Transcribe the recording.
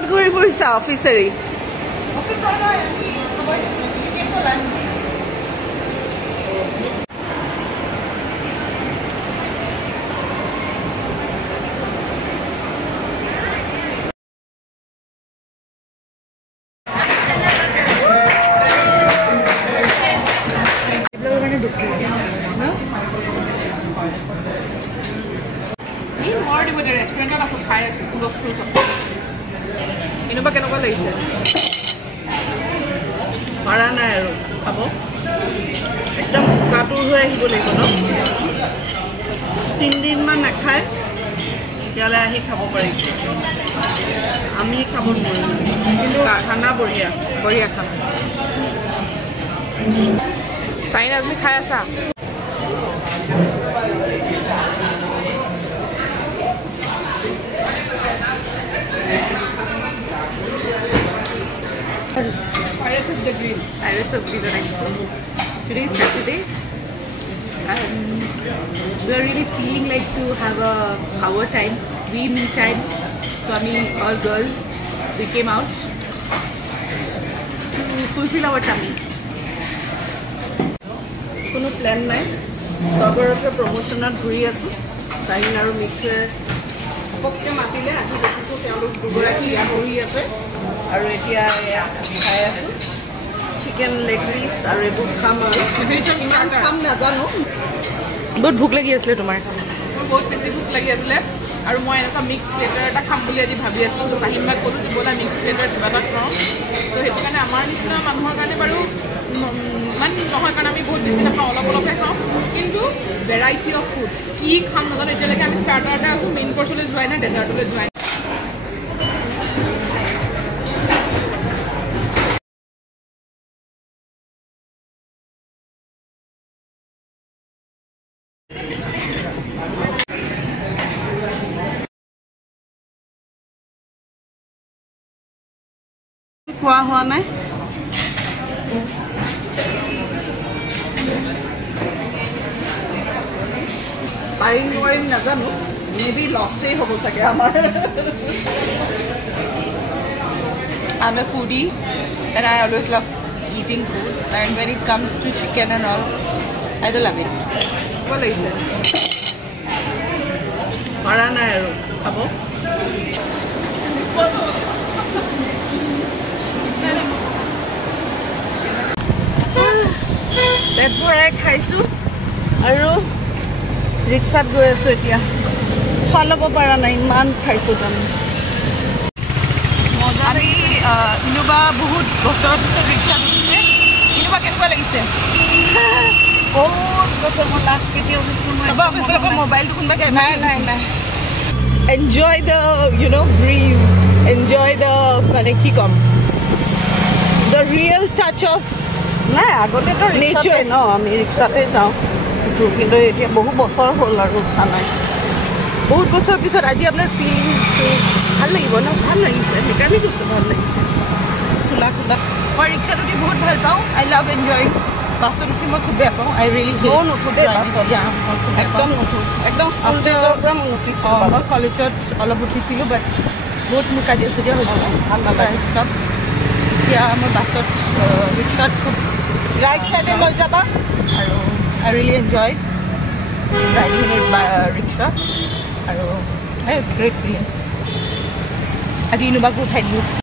ক'ত ঘূৰি ফুৰিছা অফিচেৰি ইনোবা কেনেকুৱা লাগিছে পাৰা নাই আৰু খাব একদম কাটুৰ হৈ আহিব লাগিব ন 3 দিনমান নাখায় তেতিয়ালে আহি খাব পাৰিম আমি খাব নোৱাৰো কিন্তু খানা বঢ়িয়া বঢ়িয়া খানা চাইনা তুমি খাই আছা Pirates of the Green. Today is Saturday and we are really feeling like to have our time, me time. So I mean all girls, we came out to fulfill our tummy. Kono plan nai. Sagarothe promotion at ঘুৰি আছো sign আৰু মিঠে পককে মাতিলে আহি দেখিছো তেওঁলোক দুগৰাকী ইয়া ঘুৰি আছে আৰু এতিয়া খাই আছো চিকেন লেগ পিস আৰু এবোৰ খাম আৰু ইমান খাম নাজানো বহুত ভোক লাগি আছিল তোমাৰ বহুত বেছি ভোক লাগি আছিল আৰু মই এটা মিক্স প্লেটাৰ এটা খাম বুলি আজি ভাবি আছো তো সাহিমাক কলো দিবলা মিক্স প্লেটাৰ কিবা এটা খাওঁ তো সেইটো কাৰণে আমাৰ নিচিনা মানুহৰ কাৰণে বাৰু মান নহয় কাৰণ আমি বহুত বেছি নাখাওঁ অলপ অলপহে খাওঁ কিন্তু ভেৰাইটি অফ ফুড কি খাম নাজানো এতিয়ালৈকে আমি ষ্টাৰ্টাৰতে আছো মেইন কোৰ্চলৈ যোৱাই নাই ডেজাৰ্টলৈ যোৱাই খোৱা হোৱা নাই পাৰিম নোৱাৰিম নাজানো মেবি লষ্টেই হ'ব চাগে আমাৰ I'm a foodie and I always love eating food and when it comes to chicken and all I do love it what লাগিছে পাৰা নাই আৰু খাব পেট ভৰাই খাইছো আৰু ৰিক্সাত গৈ আছো এতিয়া খোৱা ল'ব পৰা নাই ইমান খাইছো তাৰমানে আমি ইনোবা বহুত বছৰৰ পিছত ৰিক্সাত উঠিছে ইনোবা কেনেকুৱা লাগিছে বহুত বছৰ মই লাষ্ট কেতিয়া উঠিছো মই মোবাইলটো কোনোবা নাই নাই নাই enjoy the bridge enjoy the মানে কি ক'ম দ্য ৰিয়েল টাচ অফ নাই আগতেতো নেচাৰ ন আমি ৰিক্সাতে যাওঁ কিন্তু এতিয়া বহু বছৰ হ'ল আৰু উঠা নাই বহুত বছৰৰ পিছত আজি আপোনাৰ ফিলিংছটো ভাল লাগিব ন ভাল লাগিছে সেইকাৰণে কৈছোঁ ভাল লাগিছে খোলা খোলা মই ৰিক্সাত উঠি বহুত ভাল পাওঁ আই লাভ এনজয়িং বাছত উঠি মই খুব বেয়া পাওঁ আই ৰিয়েলি ময়ো নুঠোঁ দেই একদম নুঠোঁ একদম স্কুল ডেজৰ পৰা মই উঠিছোঁ মই কলেজত অলপ উঠিছিলোঁ বাট বহুত মোৰ কাজিয়া চাজিয়া হৈছিলে ভাল নালাগে ষ্টপ এতিয়া মই বাছত ৰিক্সাত খুব ৰাইট চাইডে লৈ যাবা আৰু I really enjoyed riding in rickshaw. It's a great feeling. I didn't know about good